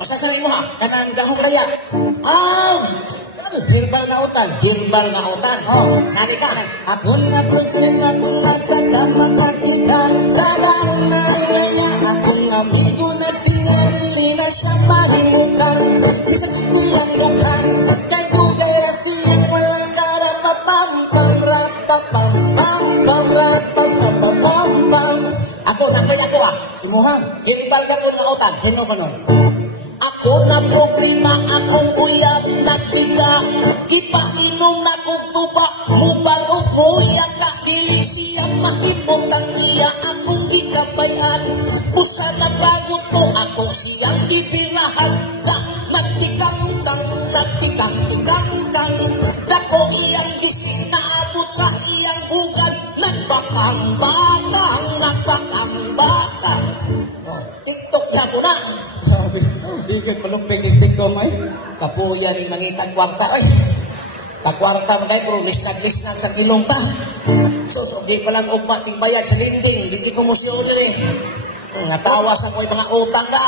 Masasabi mo ha, kanang dahong kaya. Hirbal nga utan. Hirbal nga utan. Nani ka? Ako na problema kung masada makakita sa dahon na niya. Akong amigo na tinanili na siya mahimukan. Sakit niyang mukhan, kay dugay na siyang walang karapapam pam rapapam pam pam rapapam pam pam. Ako, nakaya ko ha. Imuha. Hirbal ka po nga utan. Hino ko nun. Ako na problema, akong uyab nagbiga. Ipainom na kong tuba, mubarog mo yaka. Dili siya mahimot ang iya, akong ikabayan. Busa nagagot ko, ako siyang ibirahan. Nagtikang-kang, nagtikang-tikang-kang. Dako iyang gising na abot sa iyang bugad. Nagbakang-bakang, nagbakang-bakang. TikTok na po na. Sabi, ikot palupig istig ko may. Kapuya ni mangitan kwarta ay. Kwarta magay pero lisnag-lisnag sa kilong ta. Sus, okay pa lang ugma ting bayad sa linding. Hindi ko musyon eh. Natawa sa ko'y mga utang na.